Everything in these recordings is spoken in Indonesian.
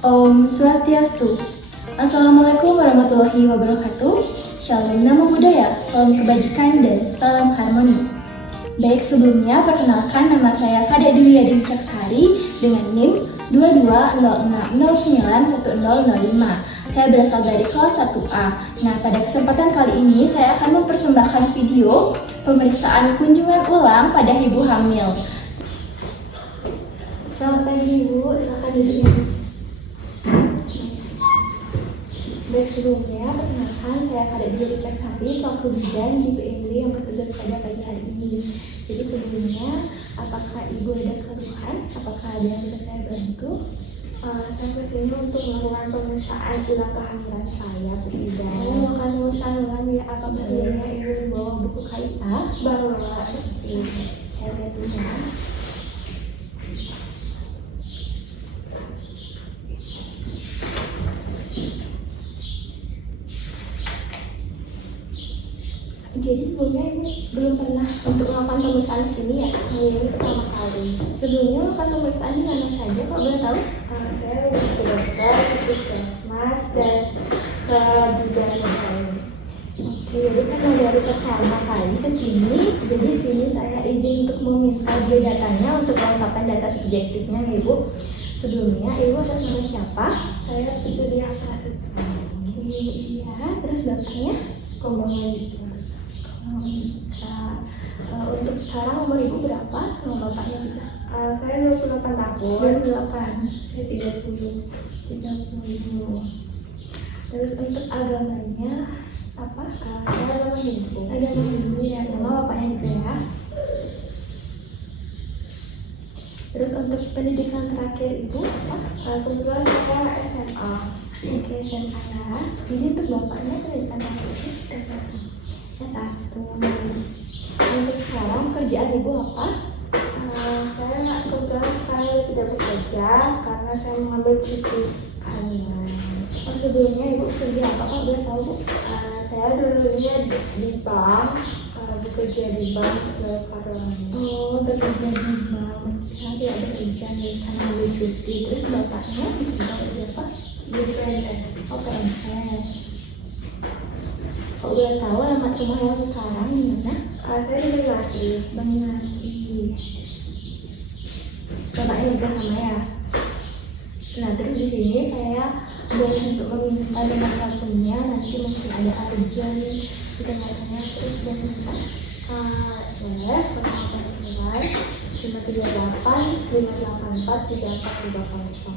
Om Swastiastu. Assalamualaikum warahmatullahi wabarakatuh. Shalom Namo Buddhaya, salam kebajikan dan salam harmoni. Baik, sebelumnya perkenalkan nama saya Kadek Dwi Yadin Caksari dengan NIM 2206091005. Saya berasal dari kelas 1A. Nah, pada kesempatan kali ini saya akan mempersembahkan video pemeriksaan kunjungan ulang pada ibu hamil. Selamat pagi Ibu, silakan duduk Ibu. Baik, sebelumnya perkenalkan saya Kadek Dwi Yadin Caksari selaku bidan di PMD yang bertugas pada pagi hari ini. Jadi sebelumnya, apakah Ibu ada keluhan? Apakah ada yang bisa saya bantu? Saya kesini untuk melakukan pemeriksaan ulang kehamilan saya, Bu Ida. Melakukan pemeriksaan ulang ya, apakah sebelumnya Ibu membawa buku KIA? Bawa Saya lihat dulu ya. Jadi sebelumnya Ibu belum pernah untuk melakukan pemeriksaan di sini ya? ini pertama kali. Sebelumnya melakukan pemeriksaan di mana saja, Kok boleh tahu? Saya ke dokter, ke puskesmas, dan ke bidan yang lain. Oke, jadi karena baru pertama kali ke sini, jadi sini saya izin untuk meminta biodatanya untuk melengkapi data subjektifnya ya Ibu. Sebelumnya Ibu atas nama siapa? Saya itu di atas. Oke, iya. Terus bapaknya? Kombangan itu. Untuk sekarang umur Ibu berapa sama bapaknya juga? Saya 28 tahun. 28. Saya 30. 30. Terus untuk agamanya apa? Saya agama Hindu. Agama Hindu ya, sama bapaknya juga ya. Terus untuk pendidikan terakhir Ibu apa? Kebetulan saya SMA. Oke, SMA ya. Jadi untuk bapaknya pendidikan terakhir S1. Untuk sekarang kerjaan Ibu apa? Saya kebetulan sekarang tidak bekerja karena saya mengambil cuti kehamilan. Sebelumnya Ibu kerja apa? Boleh tahu Bu? Saya dulunya di bank, bekerja di bank sekarang. Oh, bekerja di bank. Sekarang tidak bekerja nih karena ambil cuti. Terus bapaknya bekerja apa? Di PNS. Oh, PNS. Kok boleh tahu alamat rumah yang sekarang di mana? Saya di Banyuwangi. Banyuwangi. Bapaknya juga sama ya. Nah, terus di sini saya boleh untuk meminta nomor teleponnya, nanti mungkin ada urgent di tengah-tengah, terus dan minta Boleh 089 538 584 3430.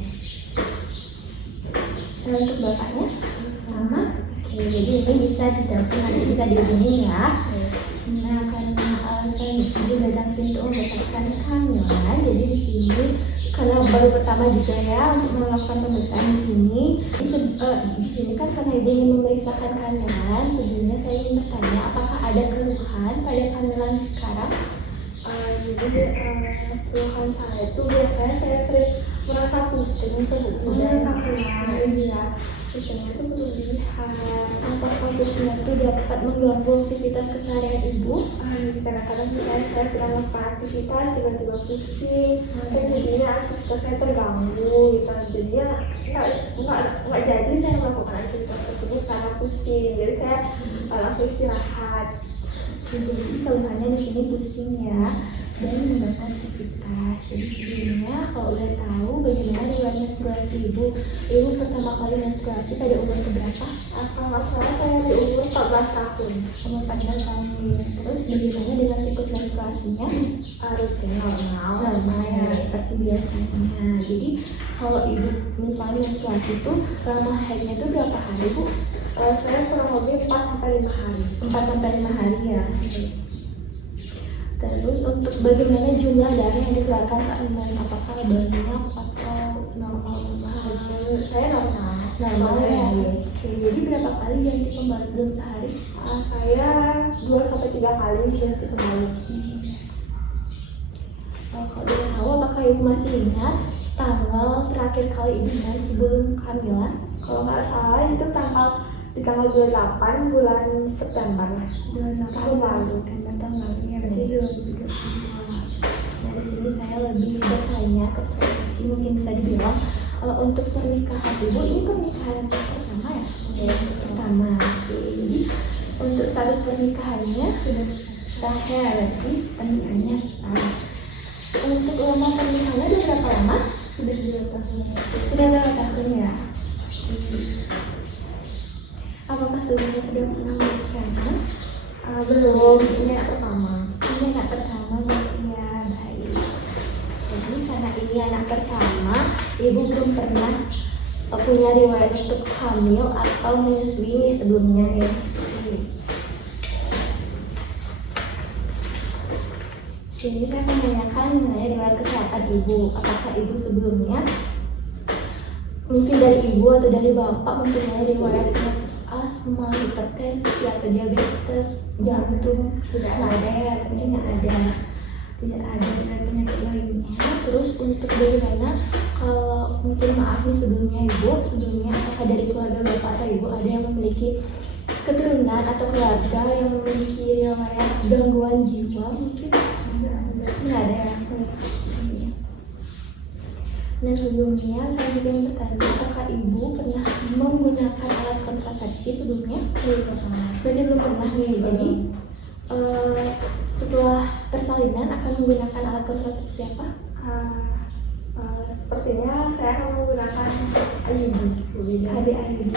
Nah, untuk bapaknya sama. Oke, jadi ini bisa ditelepon, nanti bisa dihubungi ya. Nah, karena saya juga datang sini untuk mendapatkan kehamilan, jadi di sini karena baru pertama juga ya untuk melakukan pemeriksaan di sini. Di sini kan karena ibu ingin memeriksakan kehamilan, sebelumnya saya ingin bertanya apakah ada keluhan pada kehamilan sekarang? Jadi keluhan saya itu biasanya saya sering merasa pusing kemudian ya pusingnya itu berlebihan. Apakah pusingnya itu dapat mengganggu aktivitas keseharian ibu? Kadang-kadang saya sedang melakukan aktivitas tiba-tiba pusing, dan jadinya aktivitas saya terganggu gitu. Jadinya nggak jadi saya melakukan aktivitas tersebut karena pusing. Jadi saya langsung istirahat. Jadi keluhannya di sini pusing ya dan mengganggu aktivitas. Jadi sebelumnya kalau udah tahu bagaimana riwayat menstruasi ibu pertama kali menstruasi pada umur berapa? Kalau nggak salah saya di umur 14 tahun. Umur 14 tahun. Terus bagaimana dengan siklus menstruasinya? Rutin Normal ya, seperti biasanya. Jadi kalau ibu misalnya menstruasi itu lama haidnya itu berapa hari Bu? Saya kurang lebih 4-5 hari. 4-5 hari ya. Terus untuk bagaimana jumlah darah yang dikeluarkan saat menarik, apakah banyak atau normal saja? Saya Normal ya. Oke, jadi berapa kali ganti pembalut dalam sehari? Saya 2-3 kali ganti pembalut. Kalau boleh tahu, apakah ibu masih ingat tanggal terakhir kali ibu men sebelum kehamilan? Kalau nggak salah itu di tanggal 28 bulan September. Tahun lalu. Tahun lalu ya, berarti 2022. Nah, di sini saya lebih bertanya ke profesi, mungkin bisa dibilang untuk pernikahan ibu, ini pernikahan yang pertama ya? Pertama. Oke. Jadi untuk status pernikahannya sudah sah ya, berarti pernikahannya sah. Untuk lama pernikahannya sudah berapa lama? Sudah 2 tahun. Sudah 2 tahun ya. Apakah sebelumnya sudah pernah menikah? Belum, ini anak pertama. Ini anak pertama berarti ya, baik. Jadi karena ini anak pertama, ibu belum pernah punya riwayat untuk hamil atau menyusui sebelumnya ya. Sini saya menanyakan mengenai riwayat kesehatan ibu. Apakah ibu sebelumnya mungkin dari ibu atau dari bapak mempunyai riwayat asma, hipertensi, atau diabetes, jantung? Tidak ada ya, tidak ada. Tidak ada penyakit lainnya. Terus untuk bagaimana kalau mungkin maaf nih sebelumnya apakah dari keluarga bapak atau ibu ada yang memiliki keturunan atau keluarga yang memiliki riwayat gangguan jiwa mungkin? Tidak ada ya. Dan sebelumnya saya juga ingin bertanya, apakah ibu pernah menggunakan alat kontrasepsi sebelumnya? Berarti belum pernah nih. Jadi setelah persalinan akan menggunakan alat kontrasepsi apa? Sepertinya saya akan menggunakan IUD. HB-IUD.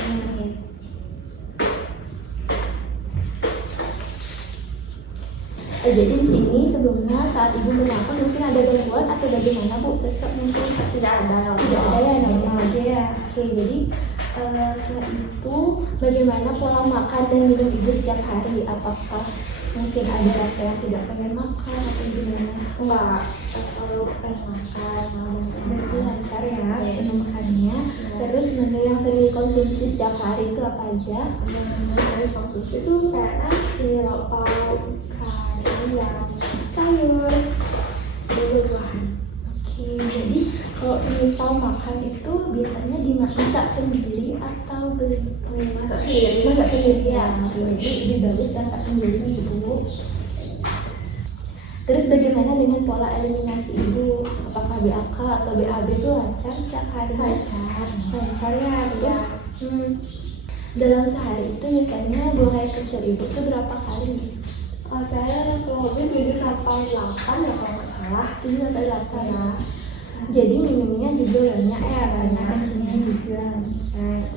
Jadi di sini sebelumnya saat ibu menyapa mungkin ada gangguan atau bagaimana bu? Sesek mungkin? Tidak ada ya, normal aja ya. Oke, jadi setelah itu bagaimana pola makan dan minum ibu setiap hari? Apakah mungkin ada rasa yang tidak pengen makan atau gimana? Enggak, selalu pengen makan. Berarti lancar ya menu makannya. Terus menu yang sering dikonsumsi setiap hari itu apa aja? Menu yang sering dikonsumsi itu kayak nasi, lauk pauk, ayam, sayur, buah-buahan. Oke, jadi kalau semisal makan itu biasanya dimasak sendiri atau beli? Masak sendiri ya. Jadi lebih bagus masak sendiri ibu. Terus bagaimana dengan pola eliminasi ibu? Apakah BAK atau BAB itu lancar setiap hari? Lancar ya. Terus dalam sehari itu biasanya buang air kecil ibu itu berapa kali? Saya kurang lebih 7 sampai 8 ya kalau nggak salah. 7 sampai 8 ya. Jadi minumnya juga banyak ya, banyak kencingnya juga.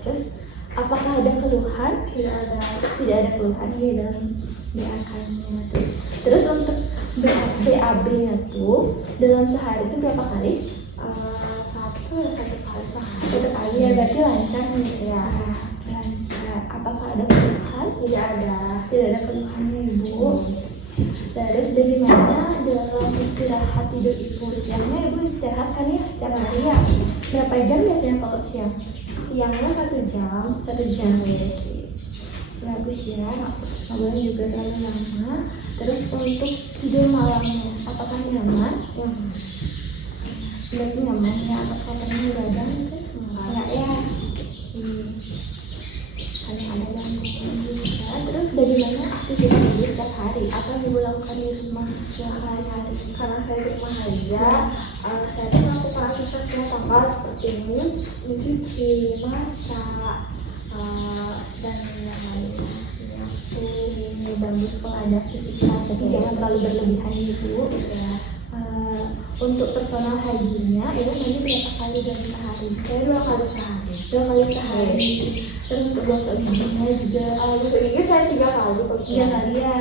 Terus apakah ada keluhan? Tidak ada keluhan di dalam BAK-nya tuh. Terus untuk BAB-nya tuh dalam sehari itu berapa kali? Satu kali sehari. Satu kali ya, berarti lancar nih ya. Lancar. Apakah ada keluhan? Tidak ada keluhannya ibu. Terus bagaimana dalam istirahat tidur ibu? Siangnya ibu istirahat kan ya setiap hari ya? Berapa jam biasanya kalau siang? Siangnya 1 jam. 1 jam ya. Bagus ya, nggak boleh juga terlalu lama. Terus untuk tidur malamnya, apakah nyaman? Berarti nyaman ya, apakah pernah begadang? Enggak ya. Ada gangguan juga. Terus bagaimana aktivitas ibu setiap hari? Apa yang ibu lakukan di rumah sehari-hari? Karena saya di rumah aja, saya tuh melakukan aktivitas rumah tangga seperti ini, mencuci, masak, dan yang lainnya. Ini bagus kalau ada aktivitas, tapi jangan terlalu berlebihan gitu ya. Untuk personal hygiene-nya, ibu mandi berapa kali dalam sehari? Saya 2 kali sehari. 2 kali sehari. Terus untuk gosok giginya juga, Gosok gigi saya 3 kali. 3 kali ya.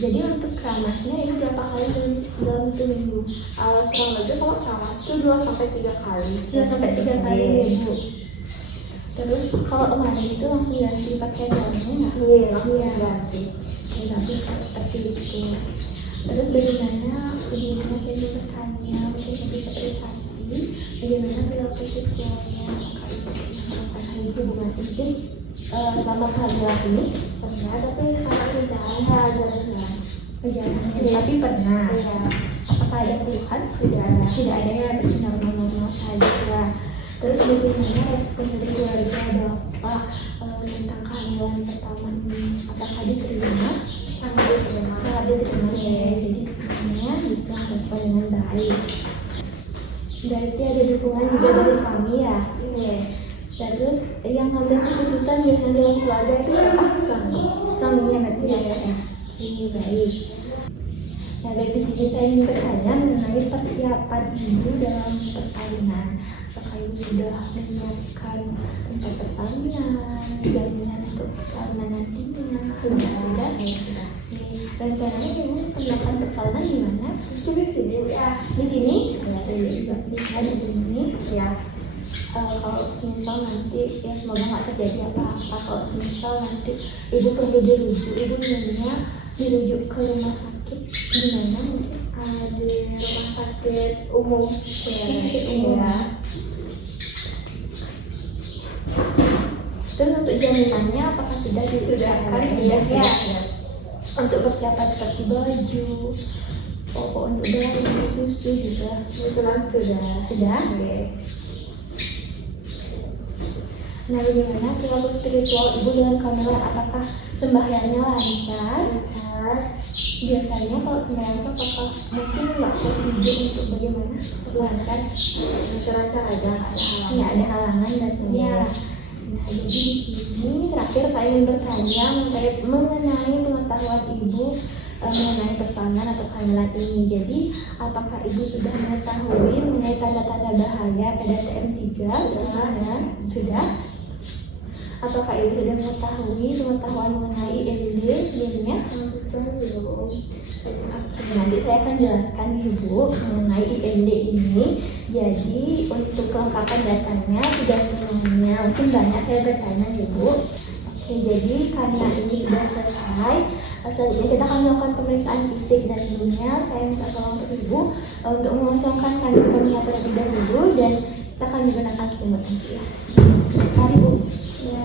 Jadi untuk keramasnya ibu berapa kali dalam seminggu? Kurang lebih kalau keramas itu 2 sampai 3 kali. 2 sampai 3 kali ya ibu. Terus kalau mandi itu langsung ganti pakai daunnya nggak? Iya, langsung ganti. Ya, bagus kalau seperti itu. Terus bagaimana sebelumnya saya juga bertanya mungkin lebih privasi bagaimana perilaku seksualnya apakah ibu melakukan hal hubungan intim selama kehamilan ini? Pernah, tapi sekarang tidak ada Perjalanan tapi pernah. Ya. Apakah ada keluhan? Tidak ada ya, berarti normal saja ya. Terus bagaimana respon dari keluarga bapak tentang kehamilan pertama ini? Apakah diterima? Sangat diterima. Sangat diterima ya. Jadi sebenarnya kita respon dengan baik. Berarti ada dukungan juga dari suami ya. Iya. Terus yang ngambil keputusan biasanya dalam keluarga itu siapa? Suaminya berarti ya. Ini baik. Nah, baik di sini saya ingin bertanya mengenai persiapan ibu dalam persalinan. Apakah ibu sudah menyiapkan tempat persalinan, jaminan untuk persalinan nantinya? Sudah. Rencananya ibu persiapan persalinan di mana? Di sini ya. Di sini? Ya, di sini. Ya. Kalau misal nanti ya semoga nggak terjadi apa-apa. Kalau misal nanti ibu perlu dirujuk, ibu maunya dirujuk ke rumah sakit di mana mungkin? Di rumah sakit umum. Ya. Terus untuk jaminannya apakah sudah disediakan? Sudah siap. Untuk persiapan seperti baju, popok untuk bayi, susu juga. Kebetulan sudah. Nah, bagaimana perilaku spiritual ibu dengan kehamilan? Apakah sembahyangnya lancar? Biasanya kalau sembahyang itu apakah mungkin nggak izin untuk bagaimana? Lancar? Lancar aja, Nggak ada halangan datangnya. Nah, jadi di sini terakhir saya ingin bertanya mengenai pengetahuan ibu mengenai persalinan atau kehamilan ini. Jadi, apakah ibu sudah mengetahui mengenai tanda-tanda bahaya pada TM3? Sudah. Apakah ibu sudah mengetahui pengetahuan mengenai IMD sebelumnya? Nanti saya akan jelaskan ibu mengenai IMD ini. Jadi untuk kelengkapan datanya sudah semuanya. Mungkin banyak saya bertanya ibu. Oke, jadi karena ini sudah selesai, selanjutnya kita akan melakukan pemeriksaan fisik. Dan sebelumnya saya minta tolong untuk ibu untuk mengosongkan kandungannya terlebih dahulu dan kita akan menggunakan selimut nanti ya. Mari bu. Ya.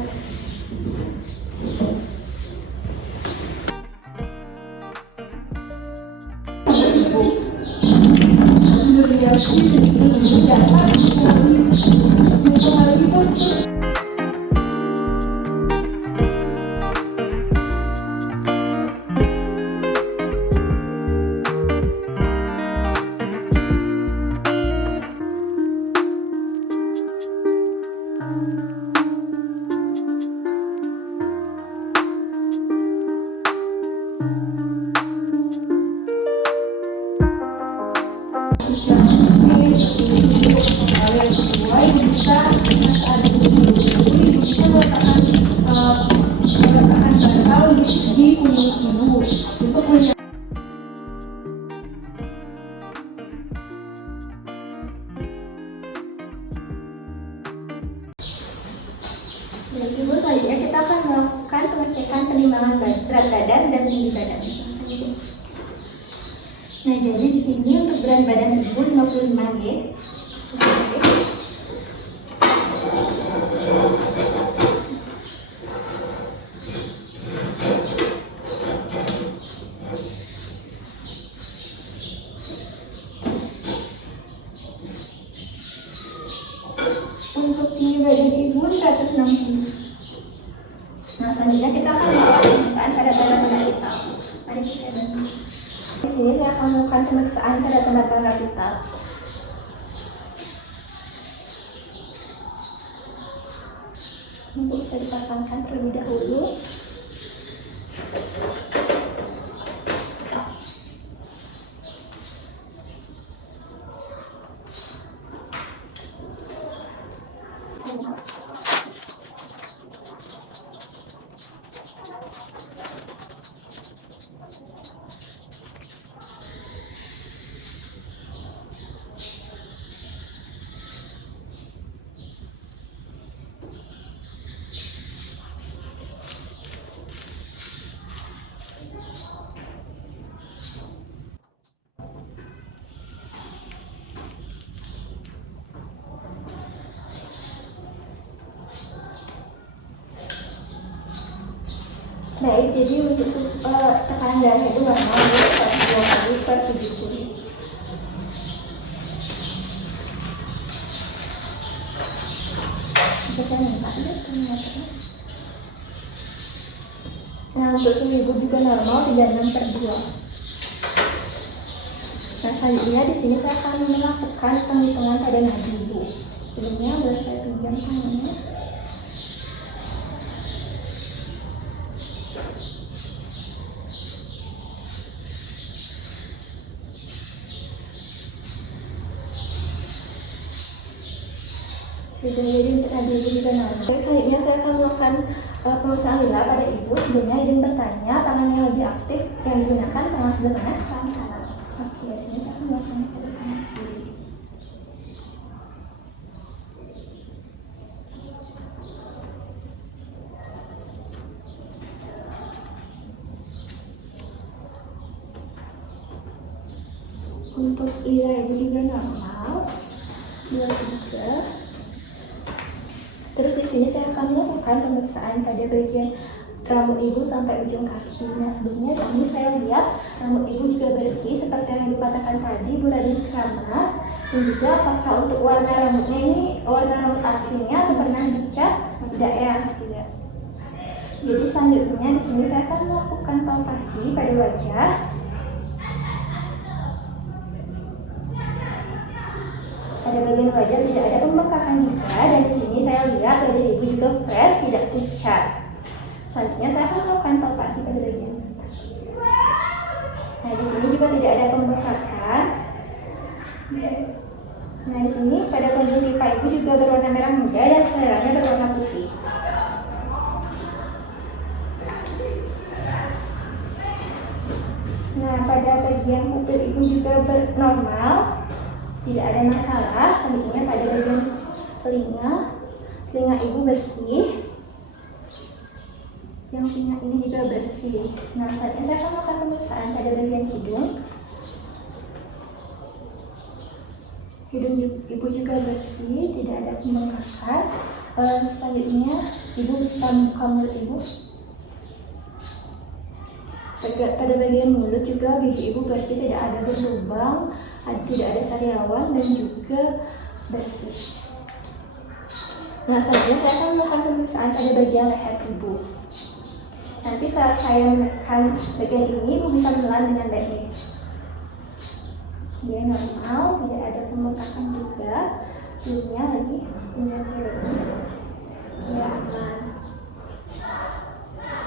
Baik ibu, selanjutnya kita akan melakukan pengecekan penimbangan berat badan dan tinggi badan. Nah, jadi di sini untuk berat badan ibu 55 ya. Untuk tinggi badan ibu 160. Nah, selanjutnya kita akan melakukan pemeriksaan pada tanda-tanda vital. Mari saya bantu. Di sini saya akan melakukan pemeriksaan pada tanda-tanda vital. Untuk bisa dipasangkan terlebih dahulu. Baik, jadi untuk tekanan darah itu normal ya, 2 kali per 70. Bisa saya minta ya termometernya. Nah, untuk suhu ibu juga normal 36/2. Nah, selanjutnya di sini saya akan melakukan penghitungan pada nadi ibu. Sebelumnya boleh saya pinjam tangannya. Jadi untuk nadi ibu juga normal. Selanjutnya saya akan melakukan pemeriksaan lila pada ibu. Sebelumnya izin bertanya, tangan yang lebih aktif yang digunakan tangan sebelah mana? Tangan kanan. Oke, di sini saya akan melakukan pada tangan kiri. Untuk lila ibu juga normal, 23. Terus di sini saya akan melakukan pemeriksaan pada bagian rambut ibu sampai ujung kaki. Nah, sebelumnya di sini saya lihat rambut ibu juga bersih seperti yang dikatakan tadi, buradin keramas. Dan juga apakah untuk warna rambutnya ini warna rambut aslinya atau pernah dicat? Tidak ya, tidak. Jadi selanjutnya di sini saya akan melakukan palpasi pada wajah. Pada bagian wajah tidak ada pembengkakan juga, dan di sini saya lihat wajah ibu juga fresh, tidak pucat. Selanjutnya saya akan melakukan palpasi pada bagian mata. Nah, di sini juga tidak ada pembengkakan. Nah, di sini pada konjungtiva ibu juga berwarna merah muda dan seleranya berwarna putih. Nah, pada bagian pupil ibu juga normal, tidak ada masalah. Selanjutnya pada bagian telinga ibu bersih. Yang telinga ini juga bersih. Nah, selanjutnya saya akan melakukan pemeriksaan pada bagian hidung. Hidung ibu juga bersih, tidak ada pembengkakan. Selanjutnya ibu bisa membuka mulut ibu. Pada bagian mulut juga gigi ibu bersih, tidak ada berlubang, tidak ada sariawan, dan juga bersih. Nah, selanjutnya saya akan melakukan pemeriksaan pada bagian leher ibu. Nanti saat saya menekan bagian ini, ibu bisa menelan dengan baik. Dia normal, tidak ada pembengkakan juga. Hidungnya lagi punya dia aman.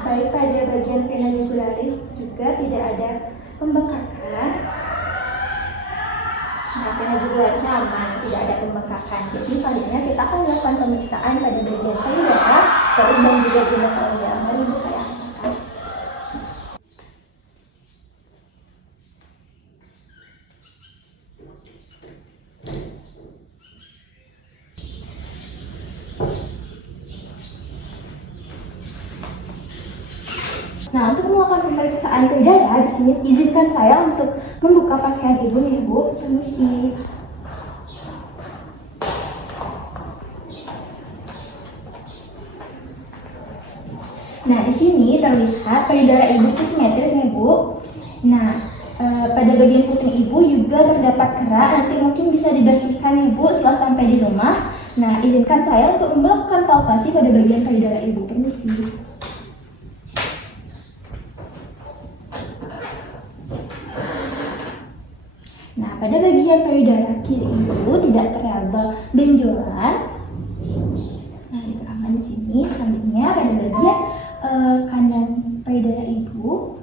Baik pada bagian vena jugularis juga tidak ada pembengkakan. Nah, vena jugularisnya aman, tidak ada pembengkakan. Jadi selanjutnya kita akan melakukan pemeriksaan pada bagian payudara, perut dan juga gunung kelenjar. Mari ibu saya angkat. Nah, untuk melakukan pemeriksaan payudara, di sini izinkan saya untuk membuka pakaian ibu nih, Bu. Permisi. Nah, di sini terlihat payudara ibu itu simetris nih, Bu. Nah, pada bagian puting ibu juga terdapat kerak. Nanti mungkin bisa dibersihkan ibu setelah sampai di rumah. Nah, izinkan saya untuk melakukan palpasi pada bagian payudara ibu. Permisi. Nah, pada bagian payudara kiri ibu tidak teraba benjolan. Nah, itu aman di sini. Selanjutnya pada bagian kanan payudara ibu.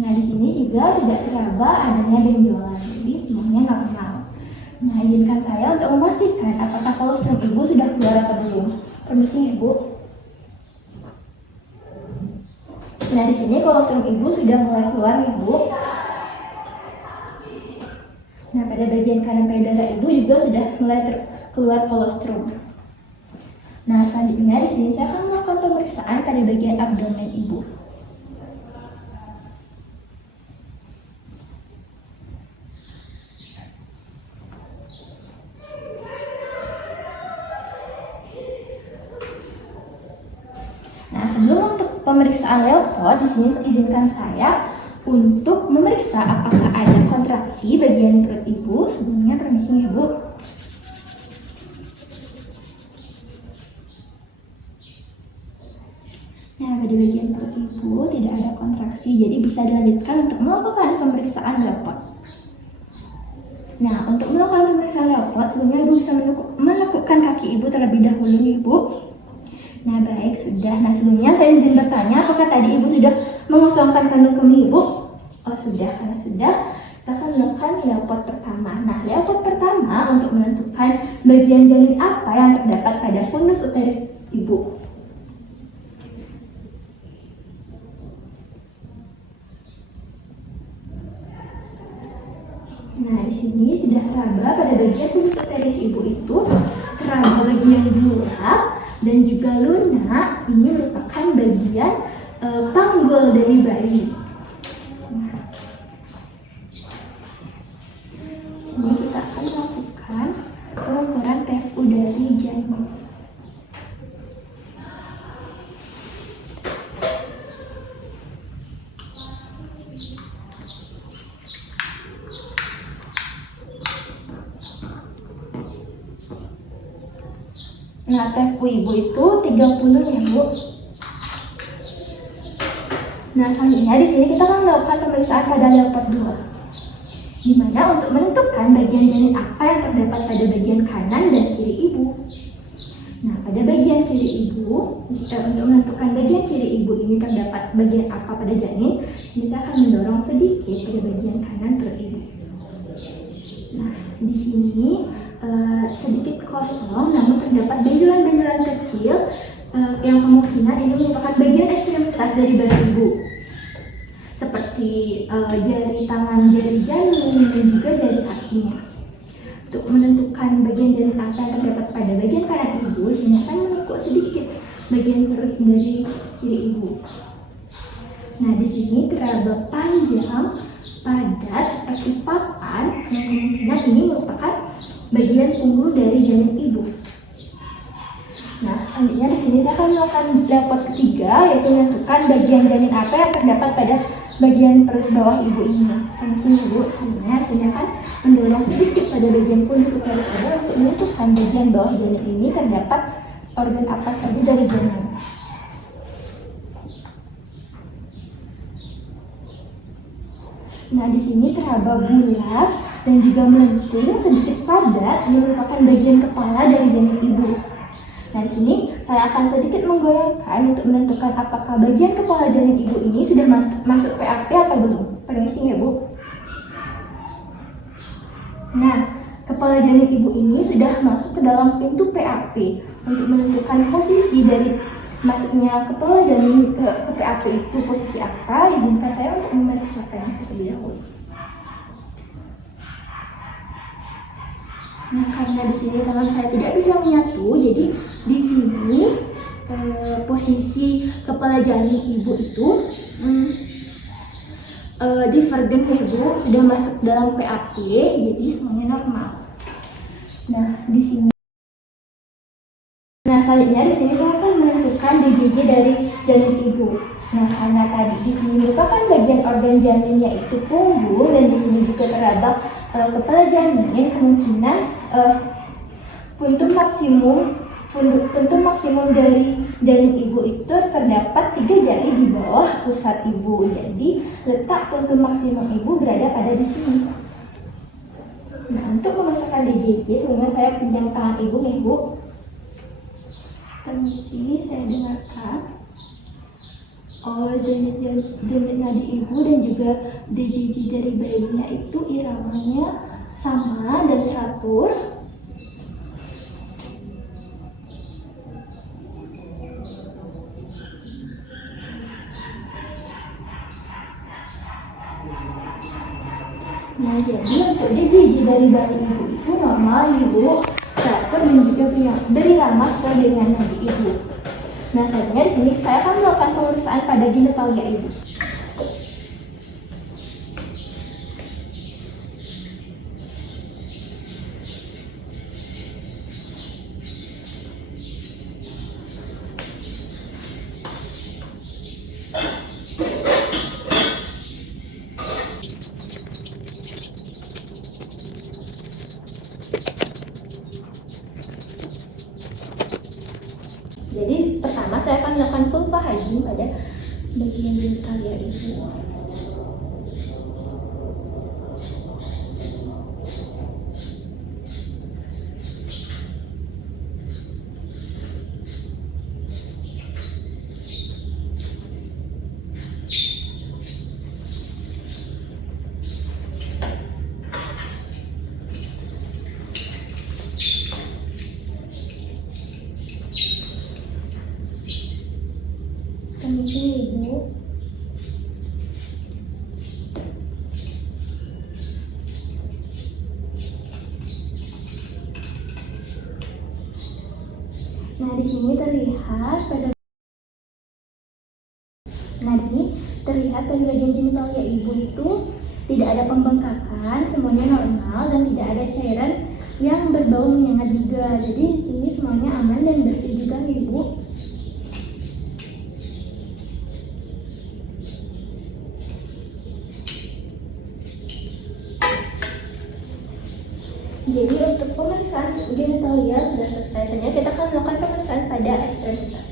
Nah, di sini juga tidak teraba adanya benjolan. Jadi semuanya normal. Nah, izinkan saya untuk memastikan apakah kolostrum ibu sudah keluar atau belum. Permisi, Ibu. Nah, di sini kolostrum ibu sudah mulai keluar, Ibu. Nah, pada bagian kanan payudara ibu juga sudah mulai keluar kolostrum. Nah, selanjutnya di sini saya akan melakukan pemeriksaan pada bagian abdomen ibu. Nah, sebelum untuk pemeriksaan Leopold, di sini izinkan saya untuk memeriksa apakah ada kontraksi bagian perut ibu. Sebelumnya permisi, Ibu. Nah, pada bagian perut ibu tidak ada kontraksi, jadi bisa dilanjutkan untuk melakukan pemeriksaan lepot. Nah, untuk melakukan pemeriksaan lepot, sebelumnya ibu bisa menekukkan kaki ibu terlebih dahulu nih ibu. Nah, baik, sudah. Nah, sebelumnya saya izin bertanya, apakah tadi ibu sudah mengosongkan kandung kemih ibu? Oh, sudah. Karena sudah, kita akan melakukan lepot pertama. Nah, lepot pertama untuk menentukan bagian janin apa yang terdapat pada fundus uterus ibu. Nah, di sini sudah teraba pada bagian fundus uterus ibu itu teraba bagian bulat dan juga lunak. Ini merupakan bagian panggul dari bayi. Nah, sini kita akan melakukan pengukuran TFU dari janin. Nah, TFU ibu itu 30 ya bu. Nah, selanjutnya di sini kita akan melakukan pemeriksaan pada lepot 2, di mana untuk menentukan bagian janin apa yang terdapat pada bagian kanan dan kiri ibu. Nah, pada bagian kiri ibu, untuk menentukan bagian kiri ibu ini terdapat bagian apa pada janin, ini saya akan mendorong sedikit pada bagian kanan perut ibu. Nah, di sini sedikit kosong, namun terdapat benjolan-benjolan kecil yang kemungkinan ini merupakan bagian ekstremitas dari bayi ibu, seperti jari tangan, jari janin, dan juga jari kakinya. Untuk menentukan bagian janin apa yang terdapat pada bagian kanan ibu, ini akan menekuk sedikit bagian perut dari kiri ibu. Nah, di sini teraba panjang, padat seperti papan, yang kemungkinan ini merupakan bagian punggung dari janin ibu. Nah, selanjutnya di sini saya akan melakukan lepot ketiga, yaitu menentukan bagian janin apa yang terdapat pada bagian perut bawah ibu ini. Di sini ibu, saya akan mendorong sedikit pada bagian fundus uterus ibu untuk menentukan bagian bawah janin ini terdapat organ apa saja dari janin. Nah, di sini teraba bulat dan juga melenting sedikit padat yang merupakan bagian kepala dari janin ibu. Nah, di sini saya akan sedikit menggoyangkan untuk menentukan apakah bagian kepala janin ibu ini sudah masuk PAP atau belum. Permisi ya bu. Nah, kepala janin ibu ini sudah masuk ke dalam pintu PAP. Untuk menentukan posisi dari masuknya kepala janin ke PAP itu posisi apa, izinkan saya untuk memeriksakan terlebih dahulu. Nah, karena di sini tangan saya tidak bisa menyatu, jadi di sini posisi kepala janin ibu itu divergen ya ibu, sudah masuk dalam PAP, jadi semuanya normal. Nah, di sini. Nah, selanjutnya di sini saya akan menentukan DJJ dari janin ibu. Nah, karena tadi di sini merupakan bagian organ janin yaitu punggung, dan di sini juga terdapat kepala janin, kemungkinan puntung maksimum dari janin ibu itu terdapat 3 jari di bawah pusat ibu. Jadi letak puntung maksimum ibu berada pada di sini. Nah, untuk memasukkan DJJ, sebelumnya saya pinjam tangan ibu nih bu. Permisi, saya dengarkan. Oh, denyut nadi ibu dan juga DJJ dari bayinya itu iramanya sama dan teratur. Nah, jadi untuk DJJ dari bayi ibu itu normal ibu, teratur dan juga berirama sesuai dengan nadi ibu. Nah, selanjutnya di sini saya akan melakukan pemeriksaan pada genitalia ibu. Jadi pertama pertama saya akan melakukan pulpa hajim pada bagian genital ya ibu. Permisi ibu. Nah, di sini terlihat pada bagian genitalnya ibu itu tidak ada pembengkakan, semuanya normal dan tidak ada cairan yang berbau menyengat juga. Jadi di sini semuanya aman dan bersih juga ibu. Jadi untuk pemeriksaan genitalia sudah selesai. Selanjutnya kita akan melakukan pemeriksaan pada ekstremitas.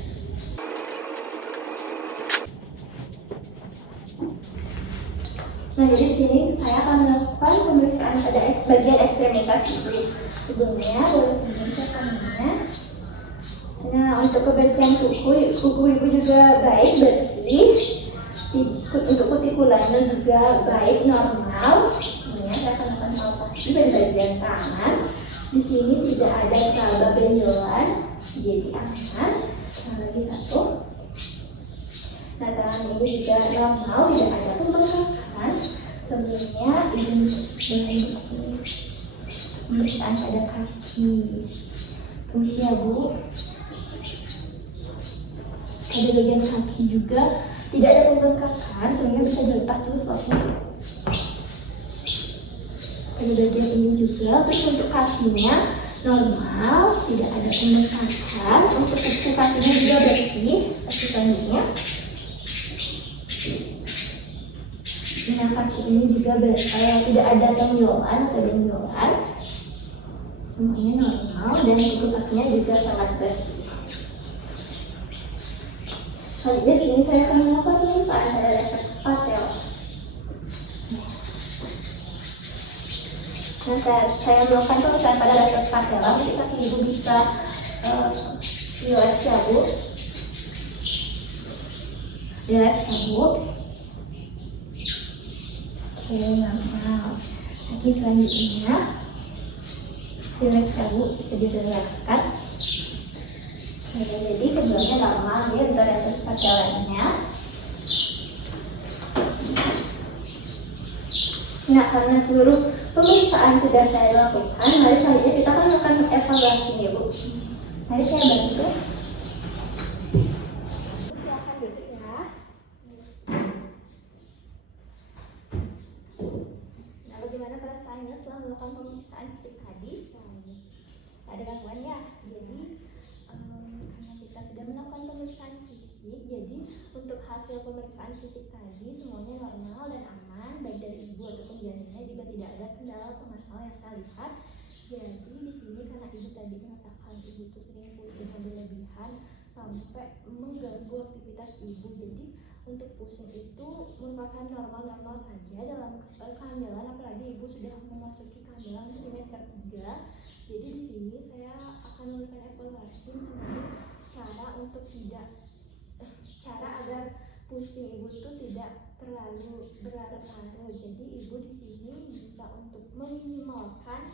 Nah, jadi di sini saya akan melakukan pemeriksaan pada bagian ekstremitas dulu. Sebelumnya boleh diperiksa tangannya. Nah, untuk kebersihan kuku ibu juga baik, bersih. Untuk kutikulanya juga baik, normal. Saya akan melakukan palpasi pada bagian tangan. Di sini tidak ada laba benjolan, jadi aman. Nah, lagi satu. Nah, tangan ini juga normal, tidak ada pembengkakan. Sebelumnya ini pemeriksaan pada kaki. Permisi ya Bu. Pada bagian kaki juga tidak ada pembengkakan, sehingga bisa dilepas dulu slopnya. Pada bagian ini juga, terus untuk kakinya normal, tidak ada pembengkakan. Untuk kakinya juga bersih, seperti selanjutnya. Nah, kaki ini juga tidak ada tonjolan atau benjolan. Semuanya normal dan kuku kakinya juga sangat bersih. Selanjutnya di sini saya akan melakukan pemeriksaan pada leher patella. Nah, saya melakukan pemeriksaan pada leher patella. Jadi kaki ibu bisa relax ya Bu. Relax ya Bu. Oke, normal. Lagi selanjutnya, relax ya Bu, bisa direlakskan. Oke, jadi keduanya normal ya untuk leher patellanya. Nah, karena seluruh pemeriksaan sudah saya lakukan, mari selanjutnya kita akan melakukan evaluasi ya Bu. Mari saya bantu. Silakan duduk ya. Nah, bagaimana perasaannya setelah melakukan pemeriksaan fisik tadi? Ada gangguan ya? Jadi karena kita sudah melakukan pemeriksaan fisik, jadi untuk hasil pemeriksaan fisik tadi semuanya normal dan aman, baik dari ibu ataupun janinnya juga tidak ada kendala atau masalah yang saya lihat. Jadi di sini karena ibu tadi mengatakan ibu itu sering pusing berlebihan sampai mengganggu aktivitas ibu. Jadi untuk pusing itu merupakan normal-normal saja dalam kehamilan, apalagi ibu sudah memasuki kehamilan trimester 3. Jadi di sini saya akan memberikan evaluasi mengenai cara agar pusing ibu itu tidak terlalu berlarut-larut. Jadi ibu di sini bisa untuk meminimalkan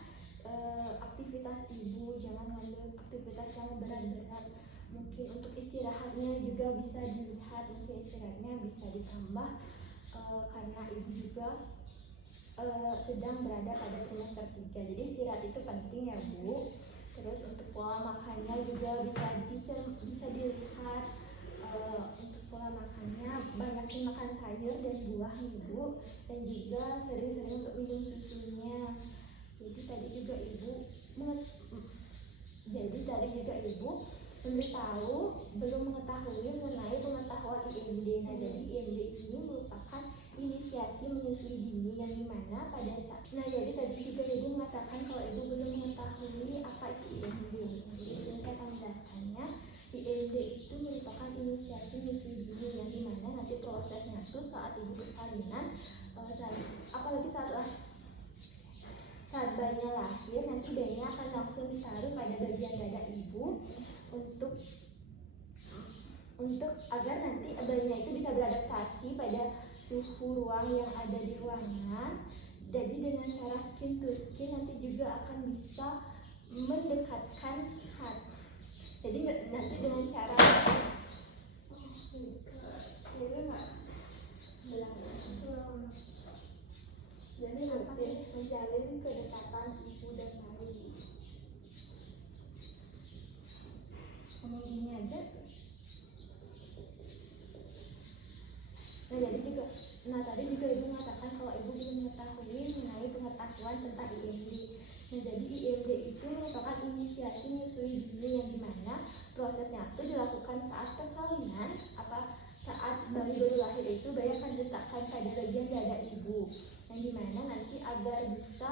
aktivitas ibu, jangan mengambil aktivitas yang berat-berat. Mungkin untuk istirahatnya juga bisa dilihat, mungkin istirahatnya bisa ditambah karena ibu juga sedang berada pada trimester 3. Jadi istirahat itu penting ya Bu. Terus untuk pola makannya juga bisa dilihat. Untuk pola makannya banyakin makan sayur dan buah ibu, dan juga sering-sering untuk minum susunya. Jadi tadi juga ibu memberitahu belum mengetahui mengenai pengetahuan IMD. Nah, jadi IMD ini merupakan inisiasi menyusui dini yang dimana pada saat. Nah, jadi tadi juga ibu mengatakan kalau ibu belum mengetahui apa itu IMD. Jadi saya akan menjelaskannya. IMD itu merupakan saat ibu persalinan, apalagi saat bayinya lahir, nanti bayinya akan langsung ditaruh pada bagian dada ibu untuk agar nanti bayinya itu bisa beradaptasi pada suhu ruang yang ada di ruangan. Jadi dengan cara skin to skin nanti juga akan bisa mendekatkan hati. Jadi nanti dengan cara jadi nanti menjalin kedekatan ibu dan bayi. Ngomong gini aja. Tadi juga ibu mengatakan kalau ibu belum mengetahui mengenai pengetahuan tentang IMD. Jadi IMD itu merupakan inisiasi menyusui dini yang dimana prosesnya itu dilakukan saat persalinan, saat bayi baru lahir itu bayi akan diletakkan pada bagian dada ibu, yang dimana nanti agar bisa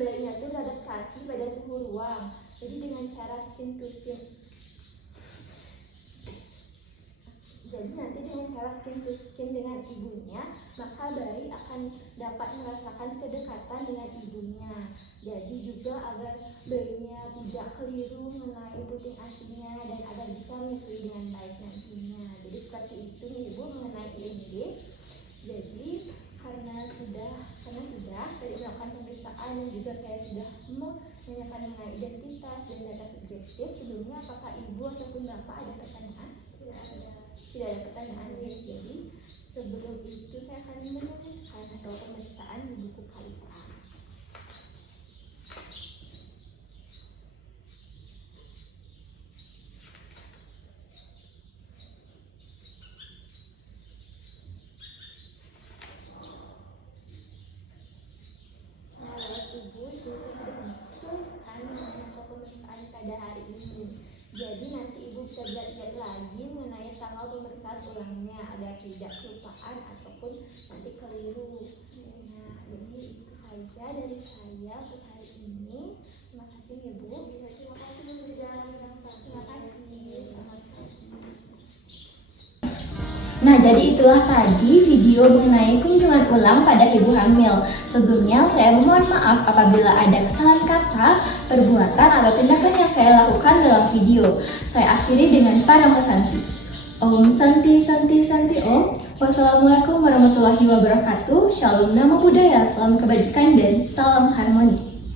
bayinya itu beradaptasi pada suhu ruang. Jadi dengan cara skin to skin. Jadi nanti dengan cara skin to skin dengan ibunya, maka bayi akan dapat merasakan kedekatan dengan ibunya. Jadi juga agar bayinya tidak keliru mengenai puting asinya dan agar bisa menyusui dengan baik nantinya. Jadi seperti itu ibu mengenai IMD. Jadi karena sudah tadi melakukan pemeriksaan dan juga saya sudah menanyakan mengenai identitas dan data subjektif. Sebelumnya apakah ibu ataupun bapak ada pertanyaan? Tidak ada pertanyaan. Jadi sebelum itu saya akan menuliskan hasil pemeriksaan di buku Kalitra. Ibu sudah menuliskan hasil pemeriksaan pada hari ini. Jadi nanti ibu bisa lihat lagi mengenai tanggal pemeriksaan ulangnya agar tidak kelupaan ataupun nanti keliru. Nah, jadi itu saja dari saya untuk hari ini. Terima kasih ibu. Terima kasih Bu Rizal. Terima kasih. Selamat pagi. Nah, jadi itulah tadi video mengenai kunjungan ulang pada ibu hamil. Sebelumnya, saya memohon maaf apabila ada kesalahan kata, perbuatan, atau tindakan yang saya lakukan dalam video. Saya akhiri dengan Parama Santi. Om Santi Santi Santi Om. Wassalamualaikum warahmatullahi wabarakatuh. Shalom Namo Buddhaya, salam kebajikan dan salam harmoni.